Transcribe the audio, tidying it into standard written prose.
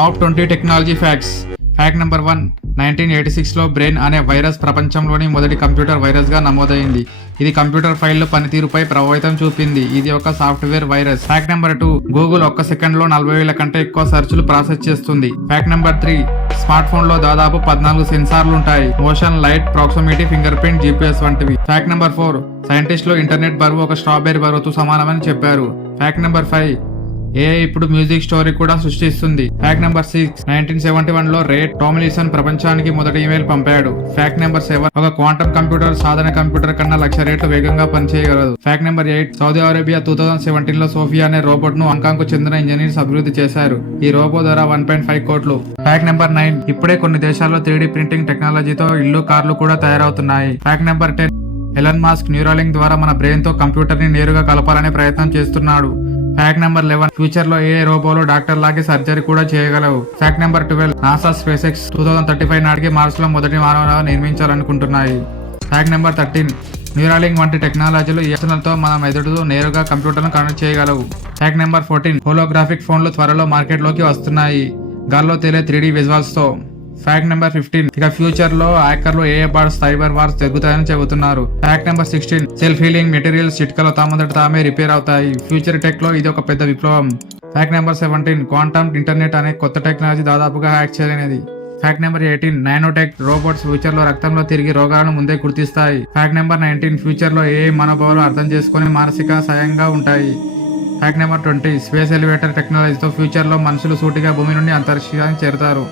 Top 20 technology facts. Fact number 1. 1986లో brain అనే virus ప్రపంచంలోని మొదటి కంప్యూటర్ వైరస్ గా నమోదైంది. ఇది కంప్యూటర్ ఫైళ్ల పనితీరుపై ప్రభావితం చూపింది. ఇది ఒక software virus. Fact number 2. Google ఒక్క సెకండ్ లో 40,000 కంటే ఎక్కువ సెర్చ్లు ప్రాసెస్ చేస్తుంది. Fact number 3. స్మార్ట్ ఫోన్ లో దాదాపు 14 సెన్సార్లు ఉంటాయి. Motion, light, proximity, finger print, GPS వంటివి. Fact number 4. సైంటిస్టులు ఇంటర్నెట్ బరువు ఒక స్ట్రాబెర్రీ బరువుతో సమానమని చెప్పారు. Fact number 5. ఏఐ ఇప్పుడు మ్యూజిక్ స్టోరీ కూడా సృష్టిస్తుంది. Fact number 6. 1971లో రే టామిలిసన్ ప్రపంచానికి మొదటి ఇమెయిల్ పంపాడు. Fact number 7. ఒక క్వాంటమ్ కంప్యూటర్ సాధారణ కంప్యూటర్ కన్నా 1,00,000 రెట్లు వేగంగా పనిచేయగలదు. Fact number 8. సౌదీ అరేబియా 2017లో సోఫియా అనే రోబోట్ ను హాంకాంగ్ కు చెందిన ఇంజనీర్స్ అభివృద్ధి చేశారు. ఈ రోబో ధర 1.5 కోట్లు. Fact number 9. ఇప్పుడే కొన్ని దేశాల్లో 3D ప్రింటింగ్ టెక్నాలజీతో ఇల్లు, కార్లు కూడా తయారవుతున్నాయి. Fact number 10. Elon Musk Neuralink ద్వారా మన బ్రెయిన్ తో కంప్యూటర్ ని నేరుగా కలపాలనే ప్రయత్నం చేస్తున్నాడు. Fact number 11. ఫ్యూచర్ లో ఏ రోబోలు డాక్టర్ లాగే సర్జరీ కూడా చేయగలవు. Fact number 12. NASA space X 2035 నాటికి మార్స్ లో మొదటి మానవులను నిర్మించాలనుకుంటున్నాయి. Fact number 13. న్యూరాలింక్ వంటి టెక్నాలజీలు ఈ తో మన మెదడుతో నేరుగా కంప్యూటర్ను కనెక్ట్ చేయగలవు. Fact number 14. హోలోగ్రాఫిక్ ఫోన్లు త్వరలో మార్కెట్ లోకి వస్తున్నాయి, గాల్లో తేలే 3D విజువల్స్ తో. Fact number 15. ఇక ఫ్యూచర్ లో హ్యాకర్లు ఏ బార్స్ సైబర్ వార్స్ జరుగుతాయని చెబుతున్నారు. Fact number 16. Self healing materials చిట్కలో తామంతట తామే రిపేర్ అవుతాయి. ఫ్యూచర్ టెక్ లో ఇది ఒక పెద్ద విప్లవం. Fact number 17. క్వాంటమ్ ఇంటర్నెట్ అనే కొత్త టెక్నాలజీ దాదాపుగా హ్యాక్ చేయలేనిది. Fact number 18. Nanotech robots future లో రక్తంలో తిరిగి రోగాలను ముందే గుర్తిస్తాయి. Fact number 19. ఫ్యూచర్ లో ఏ మనోభావాలు అర్థం చేసుకుని మానసిక సాయంగా ఉంటాయి. Fact number 20. స్పేస్ ఎలివేటర్ టెక్నాలజీతో ఫ్యూచర్ లో మనుషులు సూటిగా భూమి నుండి అంతరిక్షానికి చేరుతారు.